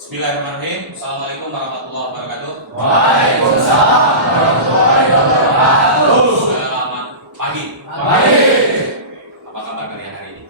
Bismillahirrahmanirrahim. Assalamualaikum warahmatullahi wabarakatuh. Waalaikumsalam warahmatullahi wabarakatuh. Selamat pagi. Pagi. Apa kabar kalian hari ini?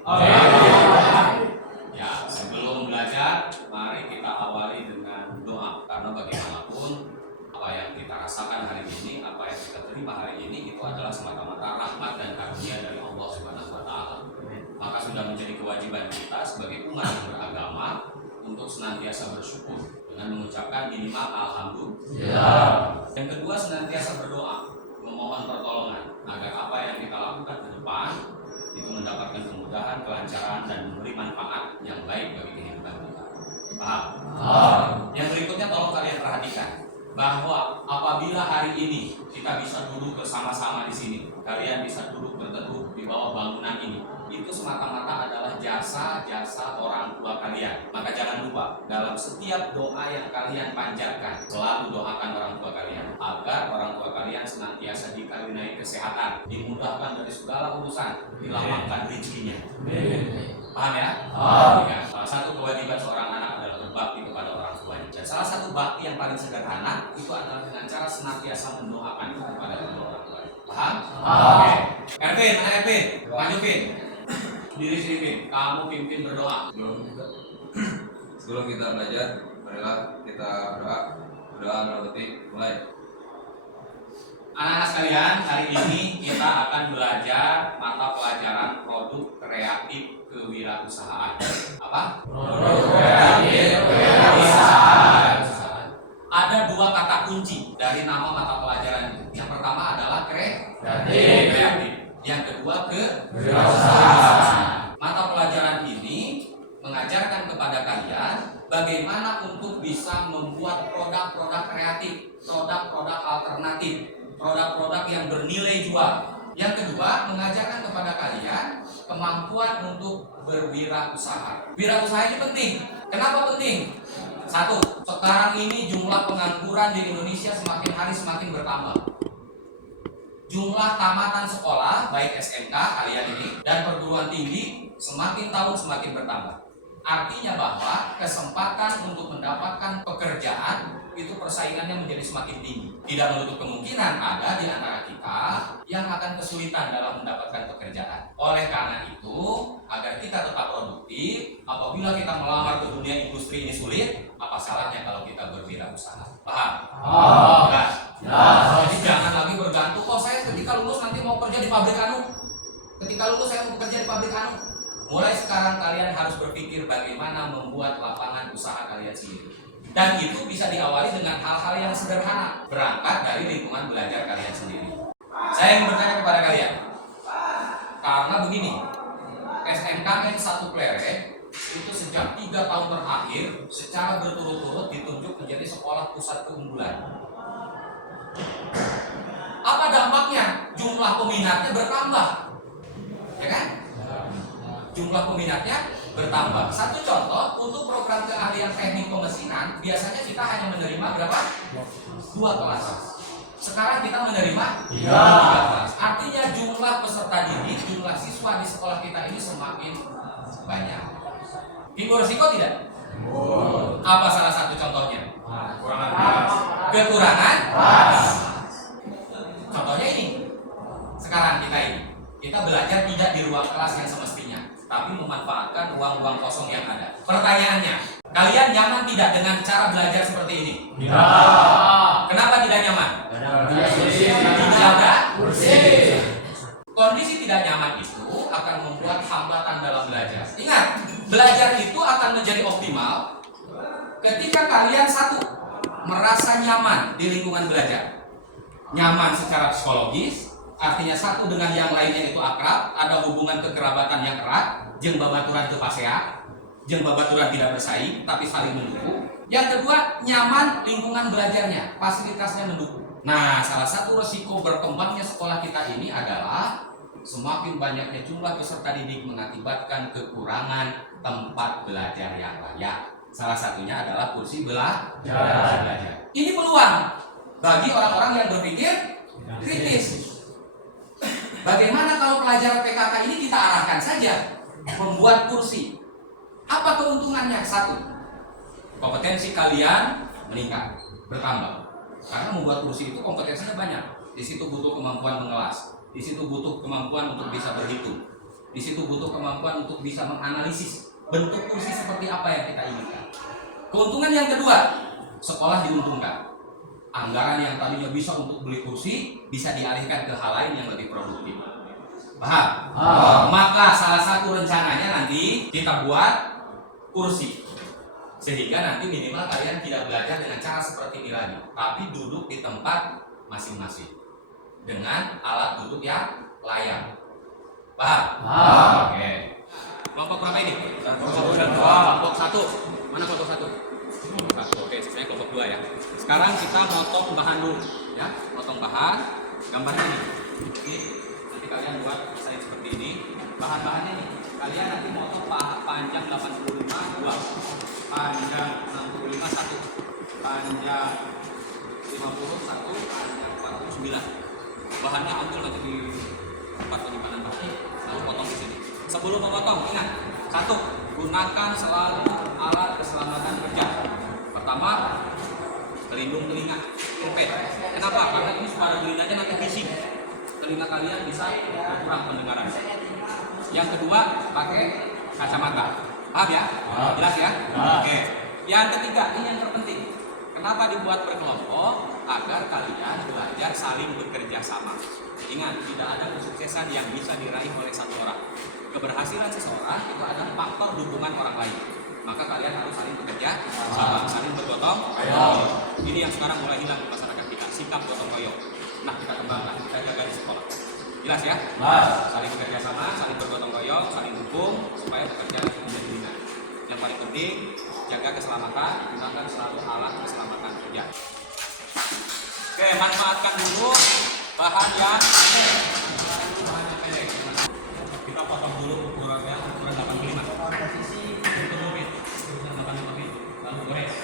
Ya, sebelum belajar, mari kita awali dengan doa. Karena bagaimanapun apa yang kita rasakan hari ini, apa yang kita terima hari ini itu adalah semata-mata rahmat dan karunia dari Allah Subhanahu wa taala. Maka sudah menjadi kewajiban kita sebagai umat yang beragama untuk senantiasa bersyukur dengan mengucapkan minimal alhamdulillah. Yang kedua, senantiasa berdoa, memohon pertolongan agar apa yang kita lakukan ke depan itu mendapatkan kemudahan, kelancaran, dan memberi manfaat yang baik bagi kehidupan kita. Paham? Yang berikutnya tolong kalian perhatikan bahwa apabila hari ini kita bisa duduk bersama-sama di sini, kalian bisa duduk berteduh di bawah bangunan ini, itu semata-mata adalah jasa-jasa orang tua kalian. Maka jangan lupa dalam setiap doa yang kalian panjatkan, selalu doakan orang tua kalian agar orang tua kalian senantiasa dikaruniai kesehatan, dimudahkan dari segala urusan, dilapangkan rezekinya. Paham ya? Ya. Salah satu kewajiban seorang anak adalah berbakti kepada orang tuanya. Dan salah satu bakti yang paling sederhana itu adalah dengan cara senantiasa mendoakan kepada kedua orang tua. Paham? Oke. Ervin, mana Ervin? Maju Vin. Diri sini Vin. Kamu pimpin berdoa. Sebelum kita belajar, marilah kita berdoa. Berdoa melalui mulai. Anak-anak sekalian, hari ini kita akan belajar mata pelajaran produk kreatif kewirausahaan. Apa? Produk kreatif kewirausahaan. Ada dua kata kunci dari nama mata pelajaran itu. Yang pertama adalah kreatif. Yang kedua kewirausahaan. Mata pelajaran ini mengajarkan kepada kalian bagaimana untuk bisa membuat produk-produk kreatif, produk-produk alternatif, produk-produk yang bernilai jual. Yang kedua, mengajarkan kepada kalian kemampuan untuk berwirausaha. Wirausaha ini penting. Kenapa penting? Satu, sekarang ini jumlah pengangguran di Indonesia semakin hari semakin bertambah. Jumlah tamatan sekolah, baik SMK kalian ini dan perguruan tinggi semakin tahun semakin bertambah. Artinya bahwa kesempatan untuk mendapatkan pekerjaan itu persaingannya menjadi semakin tinggi. Tidak menutup kemungkinan ada di antara kita yang akan kesulitan dalam mendapatkan pekerjaan. Oleh karena itu, agar kita tetap produktif, apabila kita melamar ke dunia industri ini sulit, apa salahnya kalau kita berwirausaha? Paham? Jelas? Jadi jangan lagi bergantung, oh saya ketika lulus nanti mau kerja di pabrik anu. Ketika lulus saya mau bekerja di pabrik anu. Mulai sekarang kalian harus berpikir bagaimana membuat lapangan usaha kalian sendiri. Dan itu bisa diawali dengan hal-hal yang sederhana, berangkat dari lingkungan belajar kalian sendiri. Saya ingin bertanya kepada kalian, karena begini, SMKN 1 Pleret itu sejak 3 tahun terakhir secara berturut-turut ditunjuk menjadi sekolah pusat keunggulan. Apa dampaknya? Jumlah peminatnya bertambah, ya kan? Jumlah peminatnya bertambah. Satu contoh, untuk program keahlian teknik pemesinan biasanya kita hanya menerima berapa? 2 kelas. Sekarang kita menerima 3 kelas. Artinya jumlah peserta didik, jumlah siswa di sekolah kita ini semakin banyak. Timbul resiko tidak? Apa salah satu contohnya? Kekurangan. Contohnya ini. Sekarang kita belajar tidak di ruang kelas yang semestinya, tapi memanfaatkan ruang-ruang kosong yang ada. Pertanyaannya, kalian nyaman tidak dengan cara belajar seperti ini? Kenapa tidak nyaman? Tidak ada kursi. Kondisi tidak nyaman itu akan membuat hambatan dalam belajar. Ingat, belajar itu akan menjadi optimal ketika kalian satu, merasa nyaman di lingkungan belajar. Nyaman secara psikologis, artinya satu dengan yang lainnya itu akrab, ada hubungan kekerabatan yang erat, jeung babaturan teu pasea, jeung babaturan tidak bersaing tapi saling mendukung. Yang kedua, nyaman lingkungan belajarnya, fasilitasnya mendukung. Nah, salah satu resiko berkembangnya sekolah kita ini adalah semakin banyaknya jumlah peserta didik mengakibatkan kekurangan tempat belajar yang layak. Salah satunya adalah kursi belajar. Ini peluang bagi orang-orang yang berpikir kritis. Bagaimana kalau pelajaran PKK ini kita arahkan saja membuat kursi? Apa keuntungannya? Satu, kompetensi kalian meningkat, bertambah. Karena membuat kursi itu kompetensinya banyak. Di situ butuh kemampuan mengelas, di situ butuh kemampuan untuk bisa berhitung, di situ butuh kemampuan untuk bisa menganalisis bentuk kursi seperti apa yang kita inginkan. Keuntungan yang kedua, sekolah diuntungkan. Anggaran yang tadinya bisa untuk beli kursi bisa dialihkan ke hal lain yang lebih produktif. Paham? Maka salah satu rencananya nanti kita buat kursi, sehingga nanti minimal kalian tidak belajar dengan cara seperti ini lagi, tapi duduk di tempat masing-masing dengan alat duduk yang layak. Paham? Oke. Kelompok berapa ini? Kelompok 1. Mana kelompok 1? Oke, sisanya kelompok 2 ya. Sekarang kita motong bahan dulu ya. Motong bahan, gambarnya ini. Ini nanti kalian buat desain seperti ini. Bahan-bahannya nih. Kalian nanti motong panjang 85 2. Panjang 65 1. Panjang 50 1, panjang 49. Bahannya ambil nanti di tempat penyimpanan bahan. Lalu potong di sini. Sebelum memotong, ingat, 1, gunakan selalu alat keselamatan kerja. Pertama, pelindung telinga, imped. Kenapa? Karena ini suara gerindanya nanti bising. Telinga kalian bisa berkurang pendengaran. Yang kedua, pakai kacamata. Paham ya? Jelas ya? Oke. Yang ketiga, ini yang terpenting. Kenapa dibuat berkelompok? Agar kalian belajar saling bekerja sama. Ingat, tidak ada kesuksesan yang bisa diraih oleh satu orang. Keberhasilan seseorang itu adalah faktor dukungan orang lain. Maka kalian harus saling bekerja sama, saling bergotong royong. Ini yang sekarang mulai hilang di masyarakat kita, sikap gotong royong. Nah, kita kembangkan, kita jaga di sekolah. Jelas ya? Saling bekerja sama, saling bergotong royong, saling dukung supaya pekerjaan itu menjadi ringan. Yang paling penting, jaga keselamatan, gunakan selalu alat keselamatan kerja. Oke, manfaatkan dulu bahan yang pendek. Kita potong dulu ukurannya, ukuran 85. Lalu gores.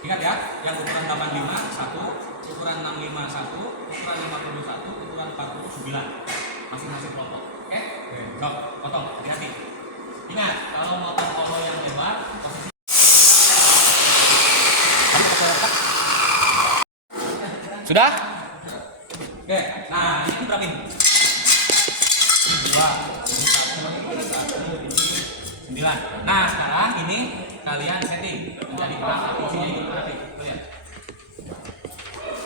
Ingat ya, yang ukuran 85 1, ukuran 65 1, ukuran 51, ukuran 49. Masing-masing kelompok. Oke? Sok, potong, hati-hati. Ingat, kalau motong kolo yang lebar, posisi sudah? Oke, nah ini berapa ini? 2, 1, 9. Nah sekarang ini kalian setting menjadi perangkat isinya itu berapa? Lihat.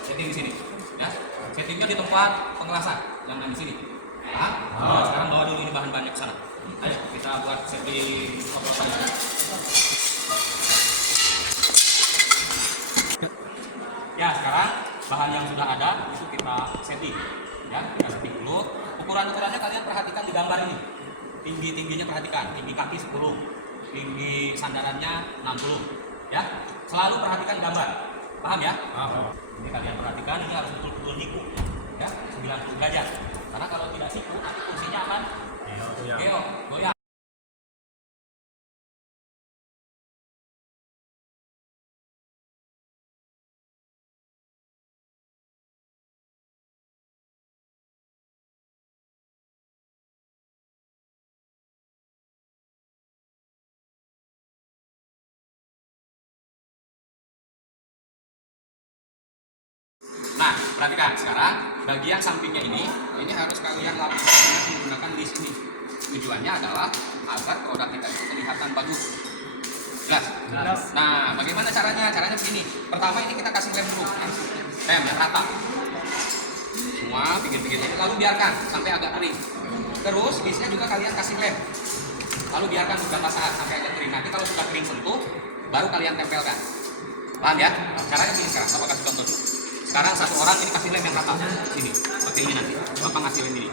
Setting di sini, ya. Settingnya di tempat pengelasan, jangan di sini. Nah, sekarang bawa dulu ini bahan-bahannya ke sana. Ayo kita buat setting oplosannya. Ya sekarang bahan yang sudah ada itu kita setting, ya kita setting dulu. Ukurannya kalian perhatikan di gambar ini. Tingginya perhatikan, tinggi kaki 10, tinggi sandarannya 60, ya. Selalu perhatikan gambar, paham ya? Ini kalian perhatikan, ini harus betul-betul niku, ya 90 derajat. Karena kalau tidak siku, nanti kursinya akan goyang. Nah, perhatikan sekarang bagian sampingnya ini harus kalian lapis menggunakan list ini. Tujuannya adalah agar produk kita itu kelihatan bagus. Jelas? Nah, bagaimana caranya? Caranya begini. Pertama ini kita kasih lem dulu. Lem yang rata. Semua pinggir-pinggirnya ini lalu biarkan sampai agak kering. Terus listnya juga kalian kasih lem. Lalu biarkan beberapa saat sampai agak kering. Nanti kalau sudah kering sentuh, baru kalian tempelkan. Paham ya? Caranya begini sekarang. Bapak kasih contoh dulu. Sekarang satu orang ini kasih lem yang rata sini, pakai ini nanti. Bapak ngasih lem ini.